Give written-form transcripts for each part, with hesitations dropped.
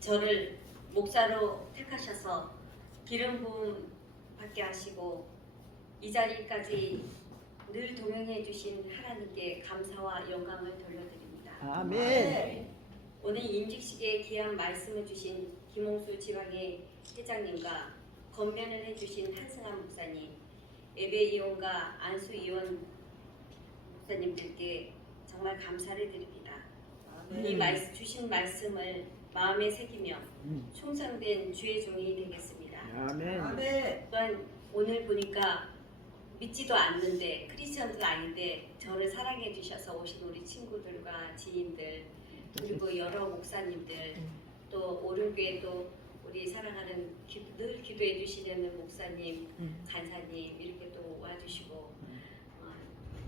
저를 목사로 택하셔서 기름 부음 받게 하시고 이 자리까지 늘 동행해 주신 하나님께 감사와 영광을 돌려드립니다. 아멘. 오늘 임직식에 귀한 말씀을 주신 김홍수 지방의 회장님과 건면을 해주신 한승환 목사님, 예배 이원과 안수 이원 목사님들께 정말 감사를 드립니다. 이 주신 말씀을 마음에 새기며 충성된 주의 종이 되겠습니다. 아멘. 또한 오늘 보니까 믿지도 않는데 크리스천도 아닌데 저를 사랑해 주셔서 오신 우리 친구들과 지인들 그리고 여러 목사님들 또 오륜교회도 우리 사랑하는 늘 기도해 주시는 목사님, 간사님 이렇게 또 와주시고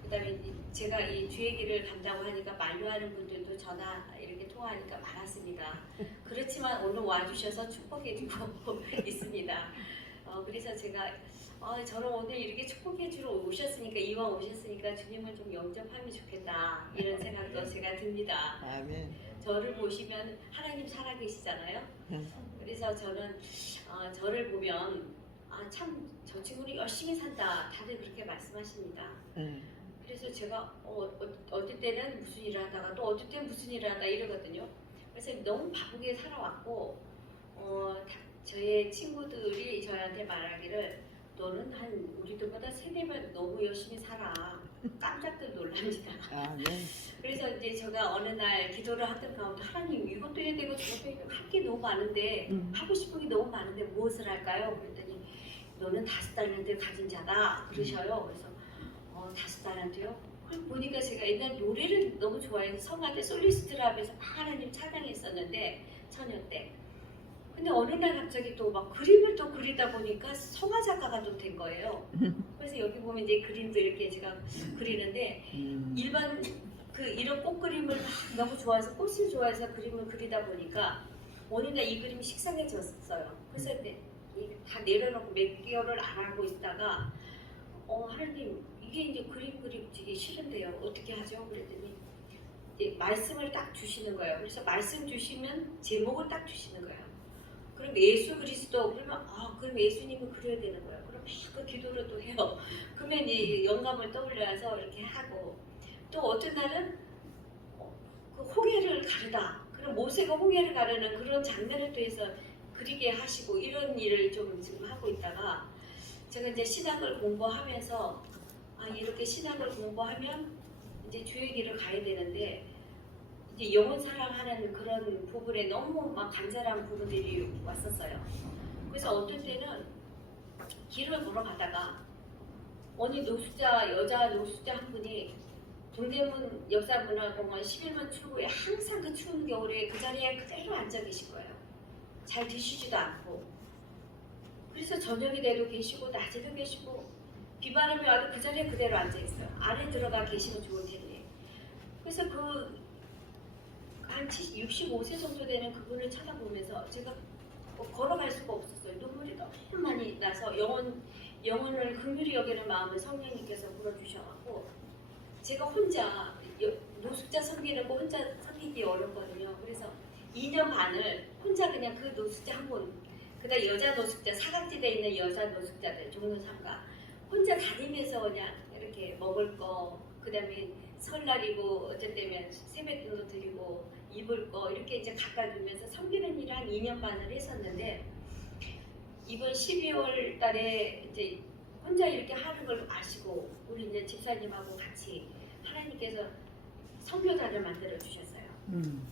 그다음에 제가 이 주의 길을 간다고 하니까 만류하는 분들도 전화 이렇게 통화하니까 많았습니다. 그렇지만 오늘 와주셔서 축복해주고 있습니다. 그래서 제가 저는 오늘 이렇게 축복해주러 오셨으니까 이왕 오셨으니까 주님을 좀 영접하면 좋겠다 이런 생각도 제가 듭니다. 아멘. 저를 보시면 하나님 살아계시잖아요. 그래서 저는 저를 보면 참 저 친구는 열심히 산다 다들 그렇게 말씀하십니다. 그래서 제가 어떨 때는 무슨 일을 하다가 또 어떨 때는 무슨 일을 하다 이러거든요. 그래서 너무 바쁘게 살아왔고 저의 친구들이 저한테 말하기를 너는 한 우리들보다 3-4배 너무 열심히 살아. 깜짝들 놀랍니다. 아멘. 그래서 이제 제가 어느 날 기도를 하던 가운데 하나님 이것도 해야 되고 저것도 해야 되고 할 게 너무 많은데 하고 싶은 게 너무 많은데 무엇을 할까요? 그랬더니 너는 5달란트 가진 자다 그러셔요. 그래서 5달란트요? 그럼 보니까 제가 옛날 노래를 너무 좋아해서 성가대 솔리스트를 하면서 막 하나님 찬양했었는데 처녀 때. 근데 어느 날 갑자기 또 막 그림을 또 그리다 보니까 성화 작가가 또 된 거예요. 그래서 여기 보면 이제 그림도 이렇게 제가 그리는데 일반 이런 꽃 그림을 막 너무 좋아해서 꽃을 좋아해서 그림을 그리다 보니까 어느 날 이 그림이 식상해졌어요. 그래서 다 내려놓고 몇 개월을 안 하고 있다가 하나님 이게 이제 그림 그리기 싫은데요. 어떻게 하죠? 그랬더니 이제 말씀을 딱 주시는 거예요. 그래서 말씀 주시면 제목을 딱 주시는 거예요. 그럼 예수 그리스도 그러면 그럼 예수님을 그려야 되는 거예요. 그럼 그 기도를 또 해요. 그러면 이 영감을 떠올려서 이렇게 하고 또 어떤 날은 그 홍해를 가르다. 그럼 모세가 홍해를 가르는 그런 장면을 또 해서 그리게 하시고 이런 일을 좀 지금 하고 있다가 제가 이제 신학을 공부하면서 이렇게 신학을 공부하면 이제 주의 길을 가야 되는데 이제 영혼 사랑하는 그런 부분에 너무 막 간절한 부분들이 왔었어요. 그래서 어떤 때는 길을 걸어가다가 어느 여자 노숙자 한 분이 동대문 역사문화공원 11번 출구에 항상 그 추운 겨울에 그 자리에 그대로 앉아 계신 거예요. 잘 드시지도 않고. 그래서 저녁이 돼도 계시고 낮에도 계시고 비바람이 와도 그 자리에 그대로 앉아 있어요. 안에 들어가 계시면 좋을 텐데. 그래서 한 65세 정도 되는 그분을 쳐다보면서 제가 걸어갈 수가 없었어요. 눈물이 너무 많이 나서 영혼을 긍휼히 여기는 마음을 성령님께서 불어주셔갖고 제가 혼자 노숙자 섬기는 거 혼자 섬기기 어렵거든요. 그래서 2년 반을 혼자 그냥 그 노숙자 한 분, 그다음 여자 노숙자, 사각지대에 있는 여자 노숙자들 종로상가 혼자 다니면서 그냥 이렇게 먹을 거, 그다음에 설날이고 어쩔 때면 세뱃돈도 드리고 입을 거 이렇게 이제 갖다 주면서 섬기는 일을 한 2년 반을 했었는데 이번 12월 달에 이제 혼자 이렇게 하는 걸 아시고 우리 이제 집사님하고 같이 하나님께서 선교단을 만들어 주셨어요.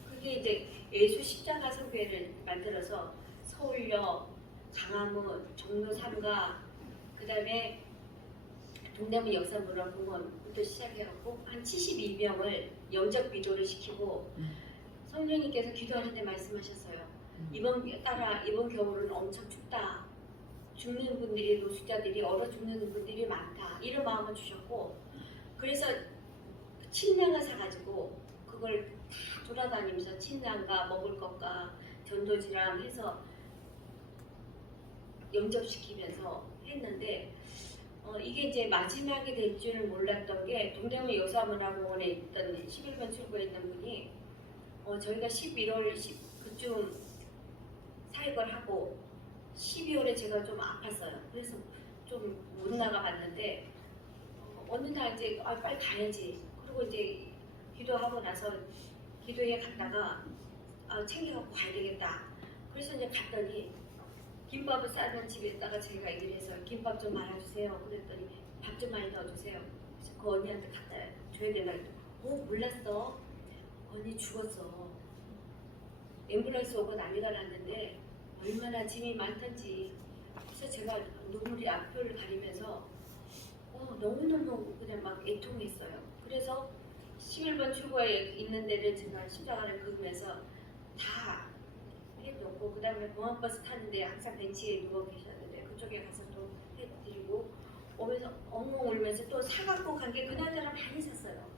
그게 이제 예수 십자가 선교회를 만들어서 서울역, 강화문, 종로 3가 그다음에 동대문 역사문화공원부터 시작해갖고 한 72명을 영접 기도를 시키고 성령님께서 기도하는데 말씀하셨어요. 이번 겨울은 엄청 춥다. 죽는 분들이 노숙자들이 얼어 죽는 분들이 많다. 이런 마음을 주셨고 그래서 침낭을 사가지고 그걸 다 돌아다니면서 침낭과 먹을 것과 전도지랑 해서 영접시키면서 했는데 이게 이제 마지막이 될 줄은 몰랐던 게 동대문 여사문화공원에 있던 11번 출구에 있는 분이 저희가 11월 10 그쯤 사역을 하고 12월에 제가 좀 아팠어요. 그래서 좀 못 나가봤는데 어느 날 이제 빨리 가야지. 그리고 이제 기도하고 나서 기도에 갔다가 챙겨갖고 가야 되겠다. 그래서 이제 갔더니 김밥을 싸는 집에다가 제가 얘기를 해서 김밥 좀 말아주세요. 그랬더니 밥 좀 많이 넣어주세요. 그래서 그 언니한테 갖다 줘야 된다 그랬더니 몰랐어. 언니 죽었어. 앰뷸런스 오고 난리가 났는데 얼마나 짐이 많던지. 그래서 제가 눈물이 앞을 가리면서 너무너무 그냥 막 애통했어요. 그래서 11번 출구에 있는 데를 제가 십자가를 그으면서 다 해놓고 그 다음에 공항버스 타는데 항상 벤치에 누워 계셨는데 그쪽에 가서 또 해드리고 오면서 엉엉 울면서 또 사갖고 간 게 그날따라 많이 샀어요.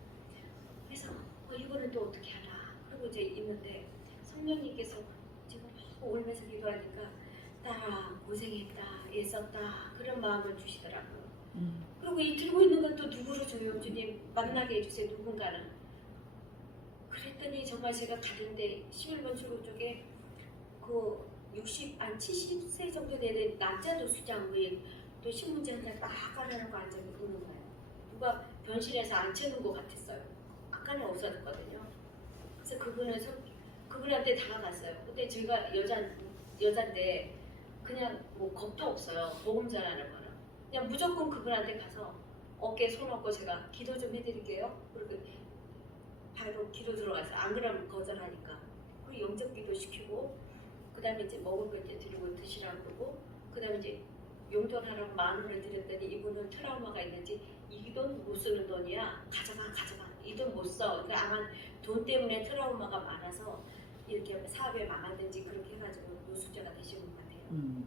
그래서 이거는 또 어떻게 하나. 그리고 이제 있는데 성령님께서 지금 울면서 기도하니까 딸아 고생했다 애썼다 그런 마음을 주시더라고요. 그리고 이 들고 있는 건 또 누구로 줘요? 주님 만나게 해주세요. 누군가는. 그랬더니 정말 제가 가는데 11번 출구 쪽에 그 70세 정도 되는 남자 노수장이 또 신문지 한 장 딱 깔아놓고 앉아있는 거예요. 누가 변실해서 앉혀놓은 것 같았어요. 아까는 없었거든요. 그래서 그분한테 다가갔어요. 근데 제가 여잔데 그냥 뭐 겁도 없어요. 복음 전하는 거는. 그냥 무조건 그분한테 가서 어깨에 손 얹고 제가 기도 좀 해드릴게요. 그리고 바로 기도 들어가서 안 그러면 거절하니까. 그리고 영접 기도 시키고 그 다음에 이제 먹을 거 이제 드리고 드시라고 그러고 그 다음에 이제 용돈하라고 10,000원을 드렸더니 이분은 트라우마가 있는지 이 돈 못 쓰는 돈이야. 가져가. 이 돈 못 써. 그러니까 아마 돈 때문에 트라우마가 많아서 이렇게 사업에 망하든지 그렇게 해가지고 노숙자가 되시는 것 같아요.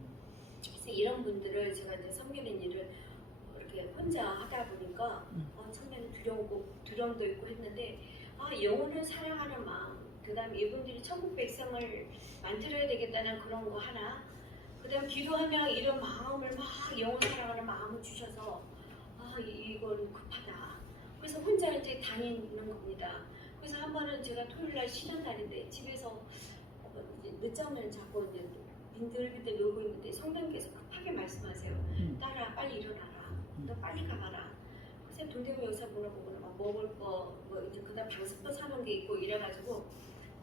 그래서 이런 분들을 제가 이제 섬기는 일을 이렇게 혼자 하다 보니까 처음에는 두려움도 있고 했는데 영혼을 사랑하는 마음, 그 다음에 이분들이 천국 백성을 만들어야 되겠다는 그런 거 하나, 그 다음 기도하면 이런 마음을 막 영혼 사랑하는 마음을 주셔서 이건 급하다. 그래서 혼자 이제 다니는 겁니다. 그래서 한 번은 제가 토요일날 쉬는 날인데 집에서 이제 늦잠을 자고 이제 빈들빈들 놀고 있는데 성령께서 급하게 말씀하세요. 딸아 빨리 일어나라. 너 빨리 가봐라. 그래서 동대문 여기서 물어보고 막 먹을 거 뭐 이제 그다음 방석도 사는 게 있고 이래가지고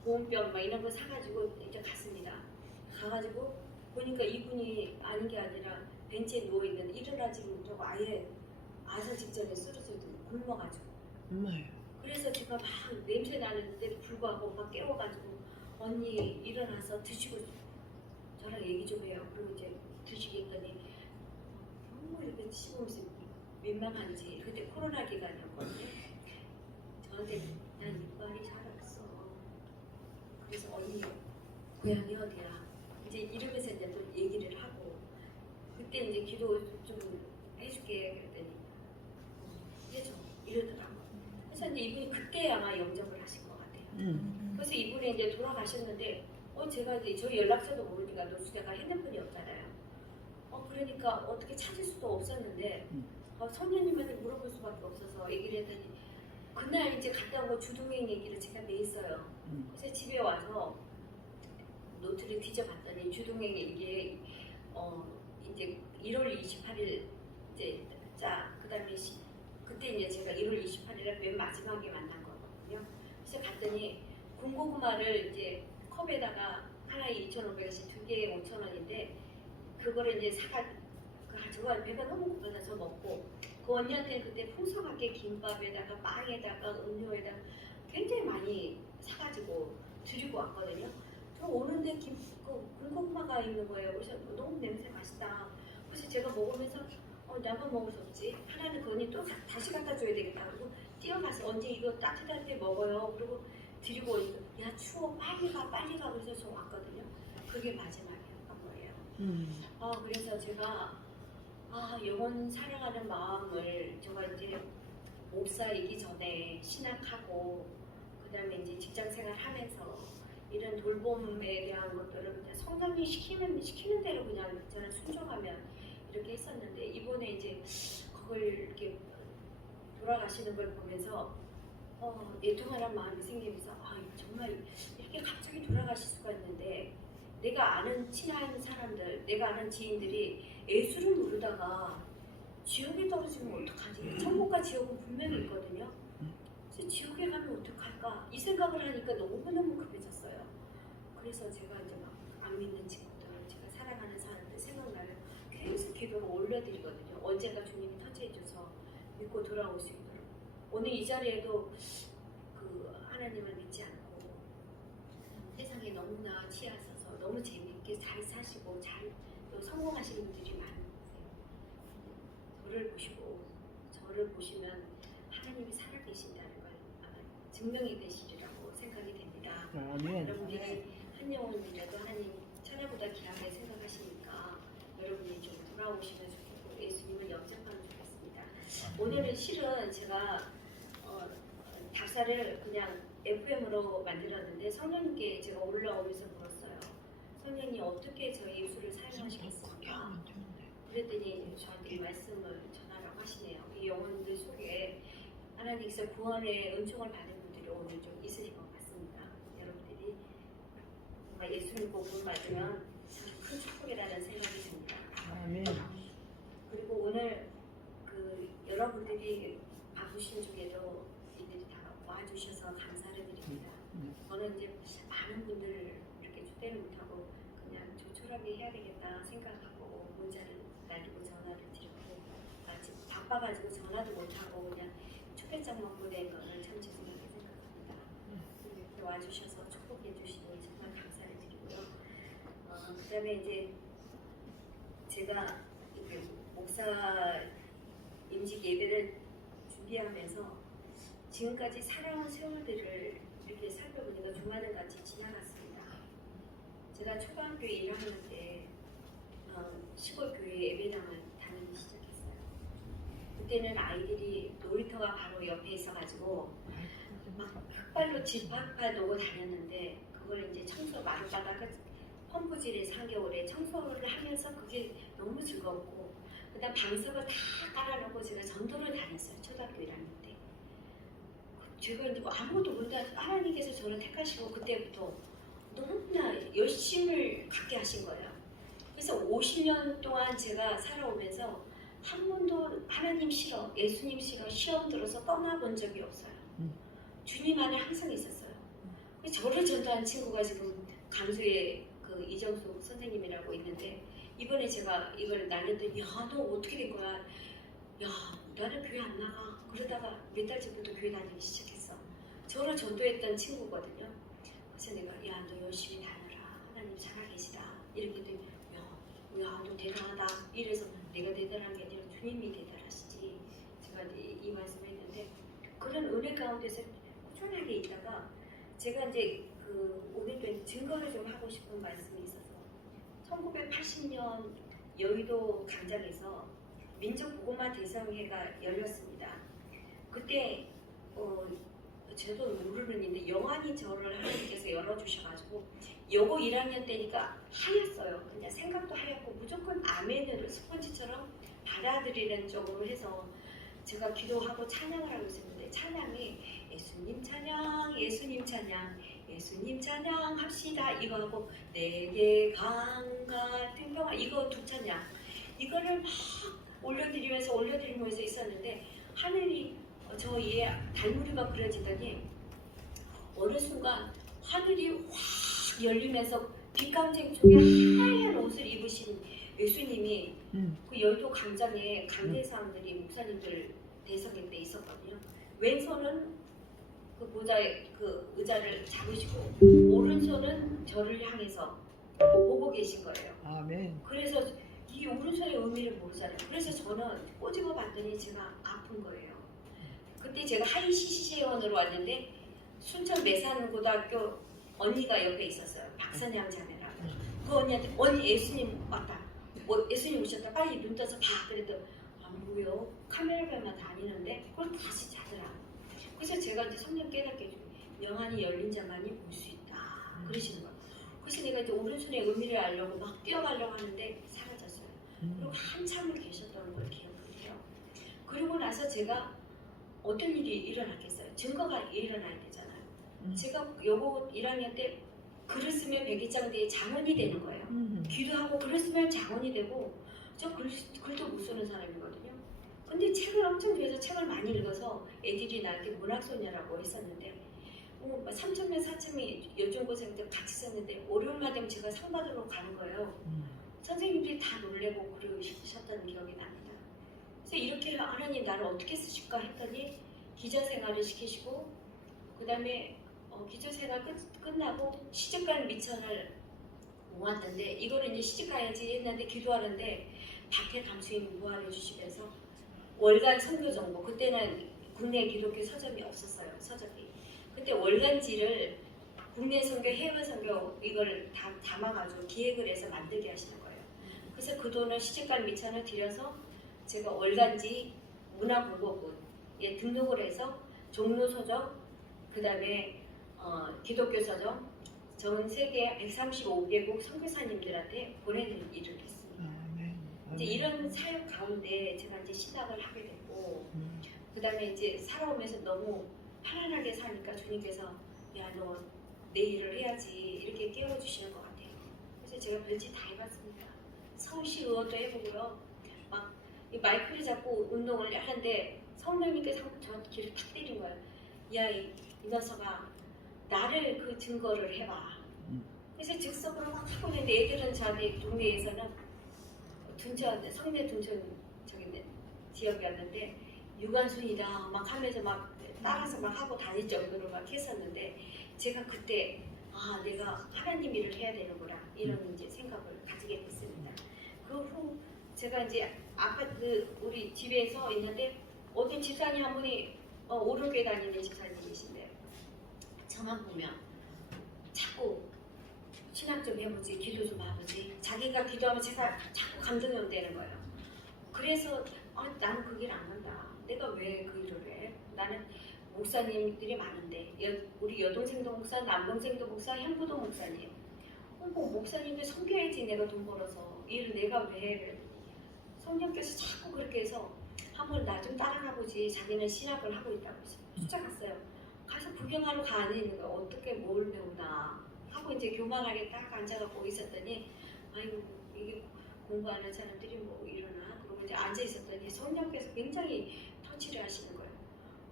보온병 막 이런 거 사가지고 이제 갔습니다. 가가지고 보니까 이분이 아닌 게 아니라 벤치에 누워 있는데 일어나지 못하고 아예 아사 직전에 쓰러져 굶어가지고. 그래서 제가 막 냄새 나는데 불구하고 막 깨워가지고 언니 일어나서 드시고 저랑 얘기 좀 해요. 그리고 이제 드시게 했더니 너무 이렇게 씹으면서 민망한지 그때 코로나 기간이었거든요. 저한테 난 이빨이 잘 없어. 그래서 언니 고향이 어디야? 이제 이러면서 이제 또 얘기를 하고 그때 이제 기도 좀 해줄게 그랬더니 해줘 이러더라고. 그래서 이제 이분이 그때 아마 영접을 하신 것 같아요. 그래서 이분이 이제 돌아가셨는데 제가 이제 저희 연락처도 모르니까 노수자가 핸드폰이 없잖아요. 그러니까 어떻게 찾을 수도 없었는데 선녀님한테 물어볼 수밖에 없어서 얘기를 했더니 그날 이제 갔다 오고 주동행 얘기를 제가 냈어요. 그래서 집에 와서 노트를 뒤져봤더니 주동행 얘기에 이제 1월 28일 이제 그다음에 그때 이제 제가 1월 28일에 맨 마지막에 만난 거거든요. 그래서 봤더니 군고구마를 이제 컵에다가 하나에 2,500원씩 두 개에 5,000원인데 그거를 이제 저거 배가 너무 고파서 먹고 그 언니한테는 그때 풍성하게 김밥에다가 빵에다가 음료에다가 굉장히 많이 사가지고 드리고 왔거든요. 저 오는데 군고구마가 있는 거예요. 그래서 너무 냄새 맛있다. 그래서 제가 먹으면서 나만 먹을 수 없지. 하나는 그 언니 또 다시 갖다 줘야 되겠다. 그리고 뛰어가서 언제 이거 따뜻할 때 먹어요. 그리고 드리고 야 추워 빨리 가 그래서 저 왔거든요. 그게 마지막이었던 거예요. 그래서 제가 영혼 사랑하는 마음을 제가 이제 목사이기 전에 신학하고 그 다음에 이제 직장생활 하면서 이런 돌봄에 대한 것들을 그냥 성령이 시키는 대로 그냥 저는 순종하면 이렇게 했었는데 이번에 이제 그걸 이렇게 돌아가시는 걸 보면서 애통하는 마음이 생기면서 정말 이렇게 갑자기 돌아가실 수가 있는데 내가 아는 친한 사람들, 내가 아는 지인들이 예수를 모르다가 지옥에 떨어지면 어떡하지? 천국과 지옥은 분명히 있거든요. 그래서 지옥에 가면 어떡할까? 이 생각을 하니까 너무너무 급해졌어요. 그래서 제가 이제 막 안 믿는 친구들, 제가 사랑하는 사람들 생각나면 계속 기도를 올려드리거든요. 언젠가 주님이 터치해줘서 믿고 돌아올 수 있도록. 오늘 이 자리에도 그 하나님을 믿지 않고 세상에 너무나 치여있어서 너무 재밌게 잘 사시고 잘 또 성공하시는 분들이 많으세요. 저를 보시면 하나님이 살아계신다는 걸 아마 증명이 되시리라고 생각이 됩니다. 아멘. 여러분들이 한 영혼이라도 하나님 천하보다 귀하게 생각하시니까 여러분이 좀 돌아오시면 좋겠고 예수님을 영접하면 좋겠습니다. 오늘은 실은 제가 답사를 그냥 FM으로 만들었는데 성령님께 제가 올라오면서 물었어요. 성령님 어떻게 저 예수를 사용하시겠습니까? 그랬더니 저한테 말씀을 전하라고 하시네요. 이 영혼들 속에 하나님께서 구원의 은총을 받은 분들이 오늘 좀 있으실 것 같습니다. 여러분들이 뭔가 예수 믿고 구원 받으면 참 큰 축복이라는 생각이 듭니다. 아멘. 그리고 오늘 그 여러분들이 바쁘신 중에도 이들이 다 와주셔서 감사를 드립니다. 저는 이제 많은 분들을 이렇게 초대를 못하고 그냥 조촐하게 해야 되겠다 생각하고 문자를 날리고 전화를 드리고 지금 바빠가지고 전화도 못하고 그냥 초대장만 보낸 거는 참 죄송하게 생각합니다. 이렇게 와주셔서 축복해 주시니 정말 감사를 드리고요. 그 다음에 이제 제가 목사 임직 예배를 준비하면서 지금까지 살아온 세월들을 이렇게 살펴보니까 주말을 같이 지나갔습니다. 제가 초등학교 1학년 때 시골 교회 예배당을 다니기 시작했어요. 그때는 아이들이 놀이터가 바로 옆에 있어가지고 막 흙발로 집합할 놓고 다녔는데 그걸 이제 마룻바닥을 펌프질에 4개월에 청소를 하면서 그게 너무 즐겁고 그다음 방석을 다 깔아놓고 제가 전도를 다녔어요. 초등학교 1학년 때. 제가 이제 아무것도 모르다 하나님께서 저를 택하시고 그때부터 너무나 열심을 갖게 하신 거예요. 그래서 50년 동안 제가 살아오면서 한 번도 하나님 싫어, 예수님 싫어, 시험 들어서 떠나본 적이 없어요. 주님 안에 항상 있었어요. 저를 전도한 친구가 지금 강주에 그 이정숙 선생님이라고 있는데 이번에 제가 이걸 나눴더니 야, 너 어떻게 된 거야? 야, 나는 교회 안 나가. 그러다가 몇 달 전부터 교회 다니기 시작했어. 저를 전도했던 친구거든요. 그래서 내가 야, 너 열심히 다녀라. 하나님 살아계시다. 이렇게 했더니 야, 너 대단하다. 이래서 내가 대단한 게 아니라 주님이 대단하시지. 제가 이 말씀을 했는데 그런 은혜 가운데서 꾸준하게 있다가 제가 이제 오늘도 증거를 좀 하고 싶은 말씀이 있어서 1980년 여의도 광장에서 민족보고마 대성회가 열렸습니다. 그때 저도 모르는데 영원히 저를 하나님께서 열어주셔가지고 여고 1학년 때니까 하였어요. 그냥 생각도 하였고 무조건 아멘을 스펀지처럼 받아들이는 쪽으로 해서 제가 기도하고 찬양을 하고 있었는데 찬양이 예수님 찬양, 예수님 찬양, 예수님 찬양 합시다 이거 하고 내게 강 같은 평화 이거 두 찬양 이거를 막 올려드리면서 있었는데 하늘이 저의 달무리가 그려지더니 어느 순간 하늘이 확 열리면서 빛감쟁 쪽에 하얀 옷을 입으신 예수님이 그 여의도 광장에 강대사람들이 목사님들 대성회 때 있었거든요. 왼손은 그 모자에 그 의자를 잡으시고 오른손은 저를 향해서 보고 계신 거예요. 아멘. 그래서 이 오른손의 의미를 모르잖아요. 그래서 저는 꼬집어 봤더니 제가 아픈 거예요. 그때 제가 하이시시회원으로 왔는데 순천 매산고등학교 언니가 옆에 있었어요. 박선양 자매라고. 그 언니한테 언니 예수님 왔다. 예수님 오셨다. 빨리 눈 떠서 봐. 그래도 안 보여. 카메라맨만 다니는데 그걸 다시 자더라. 그래서 제가 이제 성령 깨닫게 해주고 영안이 열린 자만이 볼 수 있다. 그러시는 거예요. 그래서 내가 이제 오른손의 의미를 알려고 막 뛰어가려고 하는데 사라졌어요. 그리고 한참을 계셨던 걸 기억해요. 그리고 나서 제가 어떤 일이 일어났겠어요. 증거가 일어나야 되잖아요. 제가 여고 1학년 때 글을 쓰면 백이장대의 장원이 되는 거예요. 기도하고 글을 쓰면 장원이 되고 저 글도 못 쓰는 사람이거든요. 근데 책을 엄청 좋아해서 책을 많이 읽어서 애들이 나한테 문학소녀라고 했었는데 3,000명, 4,000명 여중고생 때 같이 썼는데 월요일만 되면 제가 상 받으러 가는 거예요. 선생님들이 다 놀래고 그러고 싶으셨다는 기억이 납니다. 그래서 이렇게 하나님 나를 어떻게 쓰실까 했더니 기자생활을 시키시고 그 다음에 기자생활 끝나고 시집갈 미천을 모았는데 이거는 이제 시집가야지 했는데 기도하는데 박해 감수인 무한해 주시면서 월간 선교 정보, 그때는 국내 기독교 서점이 없었어요. 서점이. 그때 월간지를 국내 선교, 해외 선교 이걸 다 담아가지고 기획을 해서 만들게 하시는 거예요. 그래서 그 돈을 시집갈 미천을 들여서 제가 월간지 문화보고부에 등록을 해서 종로 서점, 그 다음에 기독교 서점, 전 세계 135개국 선교사님들한테 보내는 일을 했습니다. 이제 이런 사역 가운데 제가 이제 신학을 하게 됐고, 그 다음에 이제 살아오면서 너무 편안하게 사니까 주님께서 야, 너 내 일을 해야지 이렇게 깨워주시는 것 같아요. 그래서 제가 별짓 다 해봤습니다. 서울시 의원도 해보고요. 막 마이크를 잡고 운동을 하는데 성령님께서 저 귀를 탁 때린 거예요. 야, 이 녀석아, 나를 그 증거를 해봐. 그래서 즉석으로 막 하고 있는데 애들은 저한테 동네에서는 성내 둔천 저기 지역이었는데 유관순이다 막 하면서 막 따라서 막 하고 다닐 정도로 막 했었는데 제가 그때 내가 하나님 일을 해야 되는구나 이런 이제 생각을 가지게 됐습니다. 그 후 제가 이제 아파트 우리 집에서 있는데 어떤 집사님 한 분이 오르교회 다니는 집사님이신데 저만 보면 자꾸 신학 좀 해보지, 기도 좀 해보지. 자기가 기도하면 제가 자꾸 감동이 온다는 거예요. 그래서 나는 그 길 안 간다. 내가 왜 그 일을 해? 나는 목사님들이 많은데 우리 여동생도 목사, 남동생도 목사, 형부도 목사님. 목사님들 섬겨야지 내가 돈 벌어서 일을 내가 왜 해? 성령께서 자꾸 그렇게 해서 한번 나 좀 따라가보지. 자기는 신학을 하고 있다고 쫓아갔어요. 가서 구경하러 가는 거 어떻게 뭘 배우나 하고 이제 교만하게 딱 앉아갖고 있었더니 아이고 이게 공부하는 사람들이 뭐 이러나 그러고 이제 앉아 있었더니 성령께서 굉장히 터치를 하시는 거예요.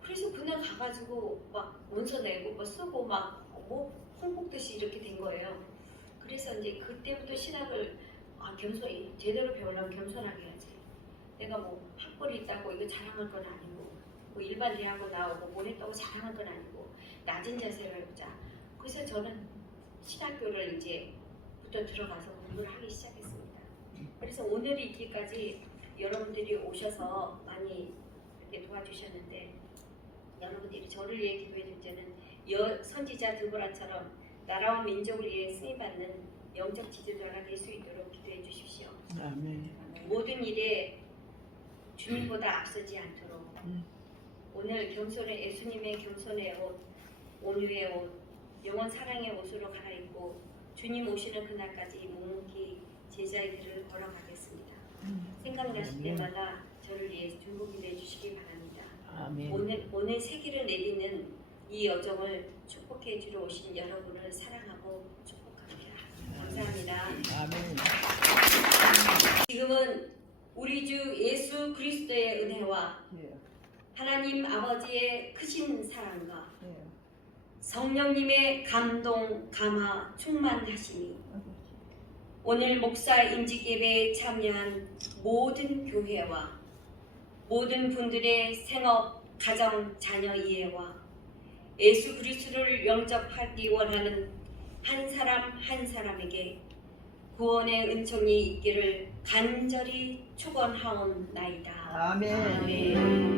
그래서 그냥 가가지고 막 문서 내고 뭐 쓰고 막 뭐 홍복듯이 이렇게 된 거예요. 그래서 이제 그때부터 신학을 겸손히 제대로 배우려면 겸손하게 해야지. 내가 뭐 학벌이 있다고 이거 자랑할 건 아니고 뭐 일반 대학원 나오고 뭘 했다고 자랑할 건 아니고 낮은 자세로 해보자. 그래서 저는 신학교를 이제부터 들어가서 공부를 하기 시작했습니다. 그래서 오늘 있기까지 여러분들이 오셔서 많이 이렇게 도와주셨는데 여러분들이 저를 위해 기도해 줄 때는 선지자 드보라처럼 나라와 민족을 위해 쓰임받는 영적 지도자가 될 수 있도록 기도해 주십시오. 아멘. 모든 일에 주님보다 앞서지 않도록 오늘 겸손의 예수님의 겸손의 옷, 온유의 옷, 영원 사랑의 옷으로 갈아입고 주님 오시는 그날까지 묵묵히 제자의 길을 걸어가겠습니다. 생각나실 때마다 저를 위해 중보기도 해주시기 바랍니다. 아멘. 오늘 세기를 내딛는 이 여정을 축복해 주러 오신 여러분을 사랑하고 축복합니다. 감사합니다. 아멘. 지금은 우리 주 예수 그리스도의 은혜와 예. 하나님 아버지의 크신 사랑과 예. 성령님의 감동, 감화, 충만하심이 오늘 목사 임직 예배에 참여한 모든 교회와 모든 분들의 생업, 가정, 자녀 이해와 예수 그리스도를 영접하기 원하는 한 사람 한 사람에게 구원의 은총이 있기를 간절히 축원하옵나이다. 아멘. 아멘.